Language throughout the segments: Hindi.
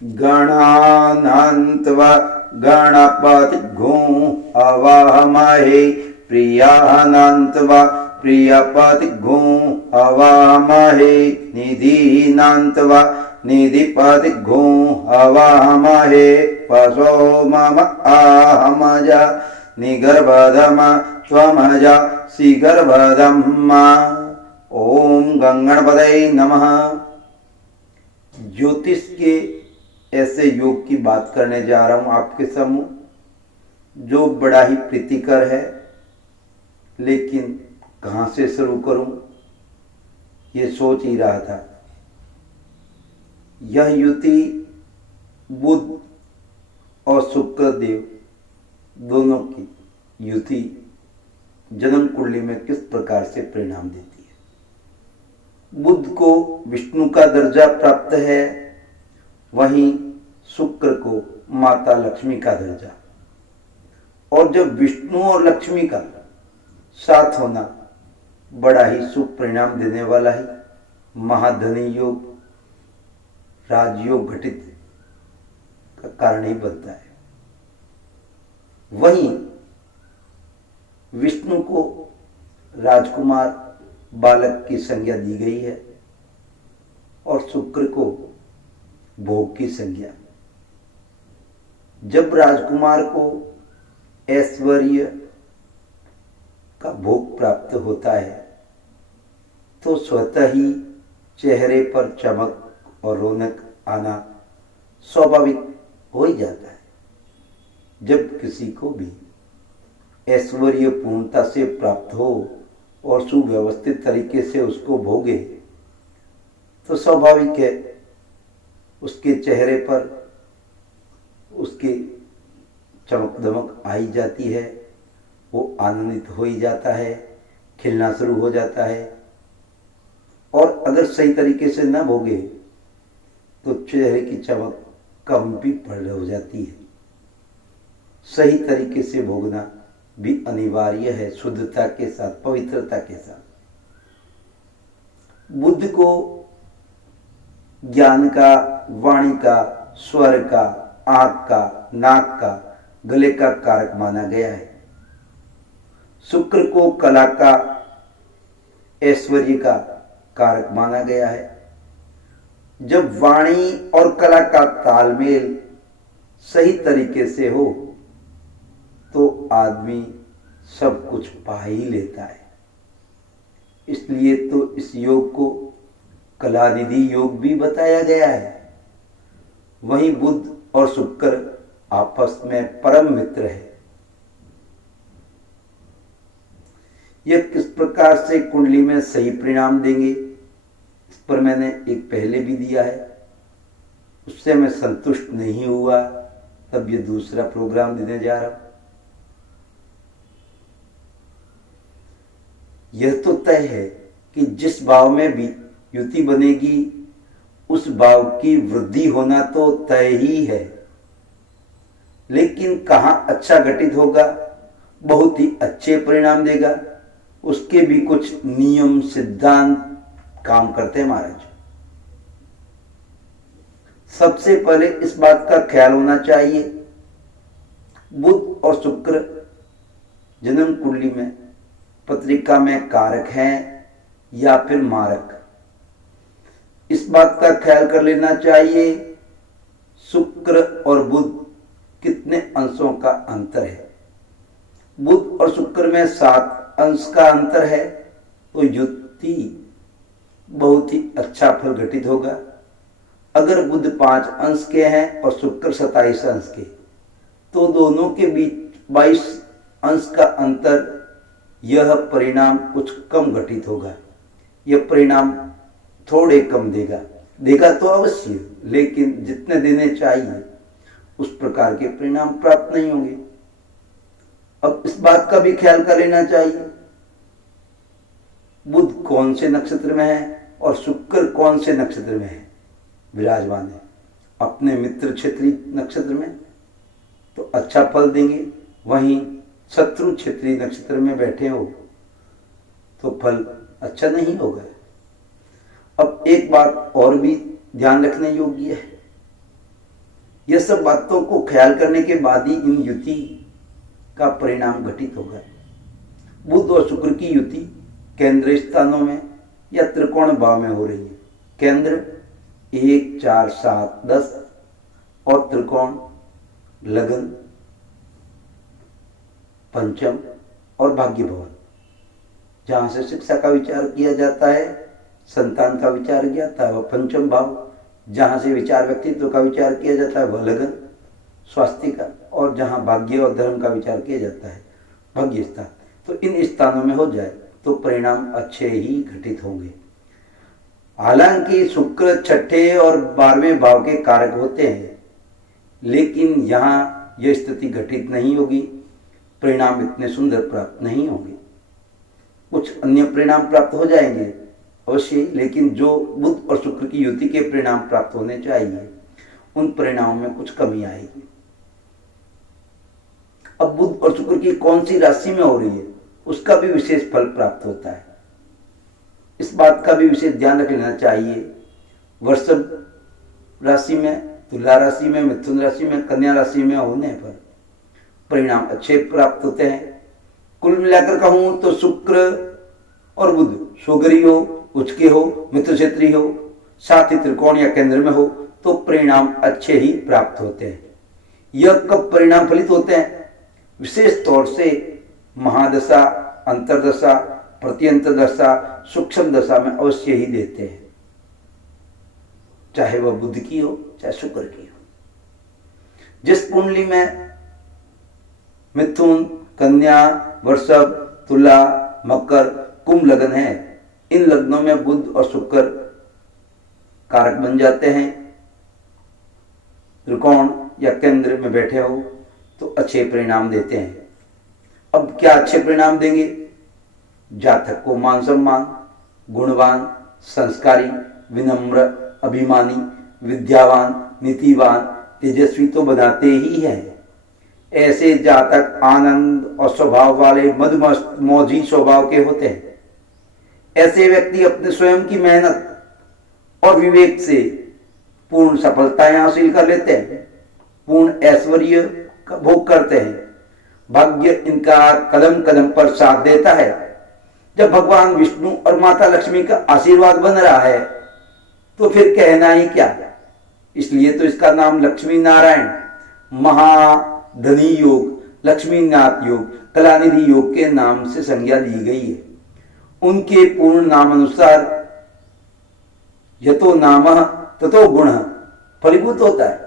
गणानान्त्वा गणपतिगुं हवामहे प्रियानान्त्वा प्रियपतिगुं हवामहे निधीनान्त्वा निधिपतिगुं हवामहे पशो मम आहमजा निगर्भधम त्वमजा सिगर्भधम्मा। ओम गंगणपतये नमः। ज्योतिष के ऐसे योग की बात करने जा रहा हूं आपके समूह, जो बड़ा ही प्रीतिकर है, लेकिन कहां से शुरू करूं ये सोच ही रहा था। यह युति बुध और शुक्रदेव दोनों की युति जन्म कुंडली में किस प्रकार से परिणाम देती है। बुध को विष्णु का दर्जा प्राप्त है, वहीं शुक्र को माता लक्ष्मी का दर्जा। और जब विष्णु और लक्ष्मी का साथ होना बड़ा ही शुभ परिणाम देने वाला है। महाधनी योग, राजयोग घटित का कारण ही बनता है। वहीं विष्णु को राजकुमार बालक की संज्ञा दी गई है और शुक्र को भोग की संज्ञा। जब राजकुमार को ऐश्वर्य का भोग प्राप्त होता है तो स्वतः ही चेहरे पर चमक और रौनक आना स्वाभाविक हो ही जाता है। जब किसी को भी ऐश्वर्य पूर्णता से प्राप्त हो और सुव्यवस्थित तरीके से उसको भोगे तो स्वाभाविक है उसके चेहरे पर उसके चमक दमक आई जाती है, वो आनंदित हो ही जाता है, खिलना शुरू हो जाता है। और अगर सही तरीके से न भोगे तो चेहरे की चमक कम भी पड़ हो जाती है। सही तरीके से भोगना भी अनिवार्य है, शुद्धता के साथ, पवित्रता के साथ। बुद्ध को ज्ञान का, वाणी का, स्वर का, आंख का, नाक का, गले का कारक माना गया है। शुक्र को कला का, ऐश्वर्य का कारक माना गया है। जब वाणी और कला का तालमेल सही तरीके से हो तो आदमी सब कुछ पा ही लेता है। इसलिए तो इस योग को कलानिधि योग भी बताया गया है। वहीं बुध और शुक्र आपस में परम मित्र है। यह किस प्रकार से कुंडली में सही परिणाम देंगे इस पर मैंने एक पहले भी दिया है, उससे मैं संतुष्ट नहीं हुआ, तब ये दूसरा प्रोग्राम देने जा रहा हूं। यह तो तय है कि जिस भाव में भी युति बनेगी उस भाव की वृद्धि होना तो तय ही है, लेकिन कहां अच्छा घटित होगा, बहुत ही अच्छे परिणाम देगा, उसके भी कुछ नियम सिद्धांत काम करते हैं महाराज। सबसे पहले इस बात का ख्याल होना चाहिए, बुध और शुक्र जन्म कुंडली में पत्रिका में कारक हैं या फिर मारक, इस बात का ख्याल कर लेना चाहिए शुक्र और बुध कितने अंशों का अंतर है। बुध और शुक्र में 7 अंश का अंतर है तो युति बहुत ही अच्छा फल घटित होगा। अगर बुध 5 अंश के हैं और शुक्र 27 अंश के, तो दोनों के बीच 22 अंश का अंतर, यह परिणाम कुछ कम घटित होगा। यह परिणाम थोड़े कम देगा तो अवश्य, लेकिन जितने देने चाहिए उस प्रकार के परिणाम प्राप्त नहीं होंगे। अब इस बात का भी ख्याल कर लेना चाहिए, बुध कौन से नक्षत्र में है और शुक्र कौन से नक्षत्र में है विराजमान है। अपने मित्र क्षेत्रीय नक्षत्र में तो अच्छा फल देंगे, वहीं शत्रु क्षेत्रीय नक्षत्र में बैठे हो तो फल अच्छा नहीं होगा। अब एक बात और भी ध्यान रखने योग्य है, यह सब बातों को ख्याल करने के बाद ही इन युति का परिणाम घटित होगा। बुध और शुक्र की युति केंद्र स्थानों में या त्रिकोण भाव में हो रही है। केंद्र 1, 4, 7, 10 और त्रिकोण लगन, पंचम और भाग्य भवन, जहां से शिक्षा का विचार किया जाता है, संतान का विचार किया जाता है वह पंचम भाव, जहां से विचार व्यक्तित्व का विचार किया जाता है वह लगन स्वास्थ्य का, और जहां भाग्य और धर्म का विचार किया जाता है भाग्य स्थान। तो इन स्थानों में हो जाए तो परिणाम अच्छे ही घटित होंगे। हालांकि शुक्र छठे और 12वें भाव के कारक होते हैं, लेकिन यहाँ यह स्थिति घटित नहीं होगी, परिणाम इतने सुंदर प्राप्त नहीं होंगे। कुछ अन्य परिणाम प्राप्त हो जाएंगे अवश्य, लेकिन जो बुध और शुक्र की युति के परिणाम प्राप्त होने चाहिए उन परिणामों में कुछ कमी आएगी। अब बुध और शुक्र की कौन सी राशि में हो रही है उसका भी विशेष फल प्राप्त होता है। इस बात का भी विशेष ध्यान रख लेना चाहिए। वृषभ राशि में, तुला राशि में, मिथुन राशि में, कन्या राशि में होने पर परिणाम अच्छे प्राप्त होते हैं। कुल मिलाकर कहूं तो शुक्र और बुध स्वगरी हो, उचके हो, मित्र क्षेत्री हो, साथ ही त्रिकोण या केंद्र में हो तो परिणाम अच्छे ही प्राप्त होते हैं। यह कब परिणाम फलित होते हैं? विशेष तौर से महादशा, अंतरदशा, प्रत्यंत दशा, सूक्ष्म दशा में अवश्य ही देते हैं, चाहे वह बुध की हो चाहे शुक्र की हो। जिस कुंडली में मिथुन, कन्या, वृषभ, तुला, मकर, कुंभ लगन है, इन लग्नों में बुध और शुक्र कारक बन जाते हैं। त्रिकोण या केंद्र में बैठे हो तो अच्छे परिणाम देते हैं। अब क्या अच्छे परिणाम देंगे? जातक को मान सम्मान, गुणवान, संस्कारी, विनम्र, अभिमानी, विद्यावान, नीतिवान, तेजस्वी तो बनाते ही हैं। ऐसे जातक आनंद और स्वभाव वाले मदमस्त मौजी स्वभाव के होते हैं। ऐसे व्यक्ति अपने स्वयं की मेहनत और विवेक से पूर्ण सफलताएं हासिल कर लेते हैं, पूर्ण ऐश्वर्य का भोग करते हैं। भाग्य इनका कदम कदम पर साथ देता है। जब भगवान विष्णु और माता लक्ष्मी का आशीर्वाद बन रहा है तो फिर कहना ही क्या। इसलिए तो इसका नाम लक्ष्मी नारायण महाधनी योग, लक्ष्मीनाथ योग, कलानिधि योग के नाम से संज्ञा दी गई है। उनके पूर्ण नाम अनुसार यतो नामः ततो गुणः फलीभूत होता है।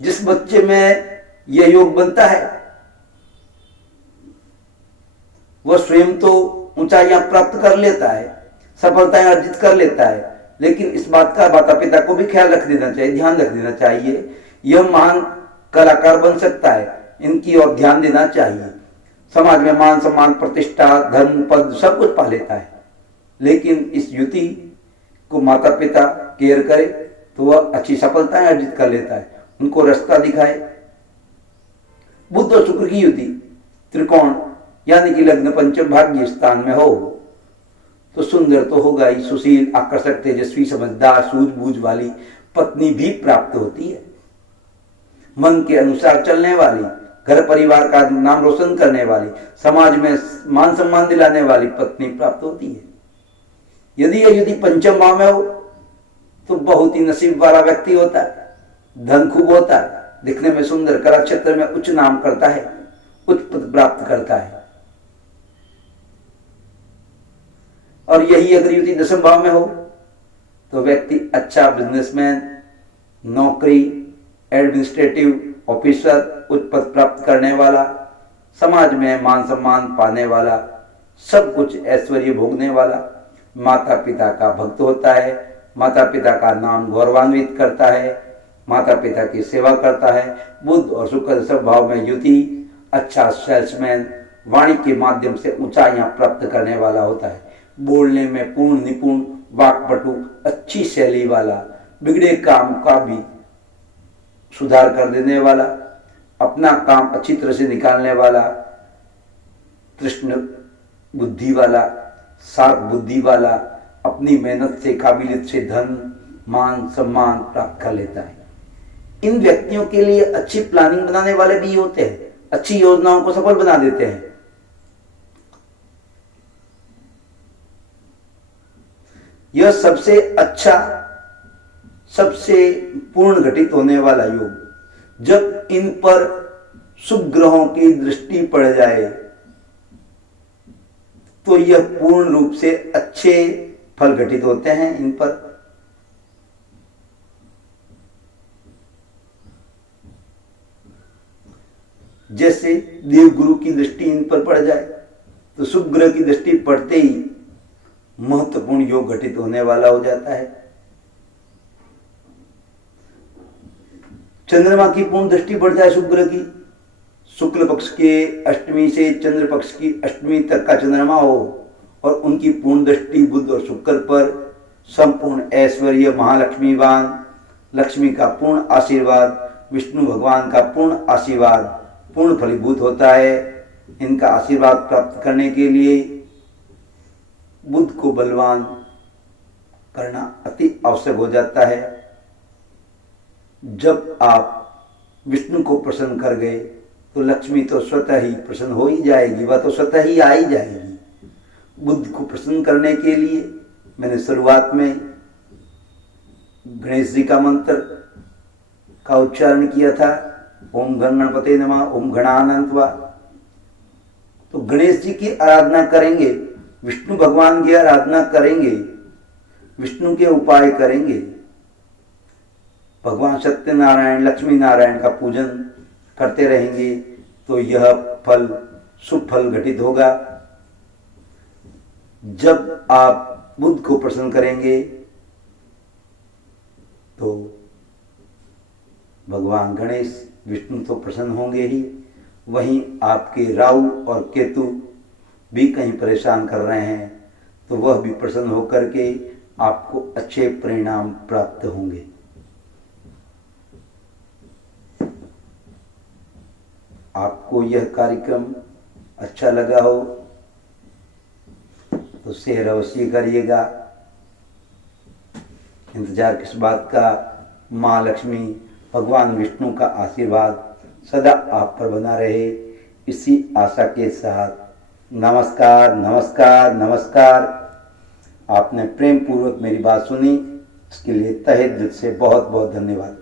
जिस बच्चे में यह योग बनता है वह स्वयं तो ऊंचाइयां प्राप्त कर लेता है, सफलताएं अर्जित कर लेता है, लेकिन इस बात का माता पिता को भी ख्याल रख देना चाहिए, ध्यान रख देना चाहिए। यह महान कलाकार बन सकता है, इनकी ओर ध्यान देना चाहिए। समाज में मान सम्मान, प्रतिष्ठा, धर्म, पद सब कुछ पा लेता है, लेकिन इस युति को माता पिता केयर करे तो वह अच्छी सफलताएं अर्जित कर लेता है, उनको रास्ता दिखाए। बुध और शुक्र की युति त्रिकोण यानी कि लग्न पंचम भाग्य स्थान में हो तो सुंदर तो होगा ही, सुशील, आकर्षक, तेजस्वी, समझदार, सूझबूझ वाली पत्नी भी प्राप्त होती है। मन के अनुसार चलने वाली, घर परिवार का नाम रोशन करने वाली, समाज में मान सम्मान दिलाने वाली पत्नी प्राप्त होती है। यदि यह युति पंचम भाव में हो तो बहुत ही नसीब वाला व्यक्ति होता है, धन खूब होता है, दिखने में सुंदर, कला क्षेत्र में उच्च नाम करता है, उच्च पद प्राप्त करता है। और यही अगर युति दशम भाव में हो तो व्यक्ति अच्छा बिजनेसमैन, नौकरी, एडमिनिस्ट्रेटिव ऑफिसर, उच्च पद प्राप्त करने वाला, समाज में मान सम्मान पाने वाला, सब कुछ ऐश्वर्य भोगने वाला, माता पिता का भक्त होता है, माता पिता का नाम गौरवान्वित करता है, माता पिता की सेवा करता है। बुध और शुक्र दशम भाव में युति अच्छा सेल्समैन, वाणी के माध्यम से ऊंचाइयां प्राप्त करने वाला होता है, बोलने में पूर्ण निपुण, वाक्पटु, अच्छी शैली वाला, बिगड़े काम का भी सुधार कर देने वाला, अपना काम अच्छी तरह से निकालने वाला, कृष्ण बुद्धि वाला, शार्प बुद्धि वाला, अपनी मेहनत से, काबिलियत से धन, मान, सम्मान प्राप्त कर लेता है। इन व्यक्तियों के लिए अच्छी प्लानिंग बनाने वाले भी होते हैं, अच्छी योजनाओं को सफल बना देते हैं। यह सबसे अच्छा, सबसे पूर्ण घटित होने वाला योग। जब इन पर शुभ ग्रहों की दृष्टि पड़ जाए तो यह पूर्ण रूप से अच्छे फल घटित होते हैं इन पर। जैसे देव गुरु की दृष्टि इन पर पड़ जाए तो शुभ ग्रह की दृष्टि पड़ते ही महत्वपूर्ण योग घटित होने वाला हो जाता है। चंद्रमा की पूर्ण दृष्टि पड़ जाए शुभ ग्रह की, शुक्ल पक्ष के अष्टमी से चंद्र पक्ष की अष्टमी तक का चंद्रमा हो और उनकी पूर्ण दृष्टि बुध और शुक्र पर, संपूर्ण ऐश्वर्य, महालक्ष्मीवान लक्ष्मी का पूर्ण आशीर्वाद, विष्णु भगवान का पूर्ण आशीर्वाद पूर्ण फलीभूत होता है। इनका आशीर्वाद प्राप्त करने के लिए बुध को बलवान करना अति आवश्यक हो जाता है। जब आप विष्णु को प्रसन्न कर गए तो लक्ष्मी तो स्वतः ही प्रसन्न हो ही जाएगी, वह तो स्वतः ही आ ही जाएगी। बुध को प्रसन्न करने के लिए मैंने शुरुआत में गणेश जी का मंत्र का उच्चारण किया था, ओम गणपते नमः, ओम गणानंतवा। तो गणेश जी की आराधना करेंगे, विष्णु भगवान की आराधना करेंगे, विष्णु के उपाय करेंगे, भगवान सत्यनारायण लक्ष्मी नारायण का पूजन करते रहेंगे तो यह फल शुभ फल घटित होगा। जब आप बुध को प्रसन्न करेंगे तो भगवान गणेश विष्णु तो प्रसन्न होंगे ही, वहीं आपके राहु और केतु भी कहीं परेशान कर रहे हैं तो वह भी प्रसन्न होकर के आपको अच्छे परिणाम प्राप्त होंगे। आपको यह कार्यक्रम अच्छा लगा हो तो शेयर अवश्य करिएगा। इंतजार किस बात का, माँ लक्ष्मी भगवान विष्णु का आशीर्वाद सदा आप पर बना रहे, इसी आशा के साथ नमस्कार नमस्कार नमस्कार। आपने प्रेम पूर्वक मेरी बात सुनी, इसके लिए तहे दिल से बहुत बहुत धन्यवाद।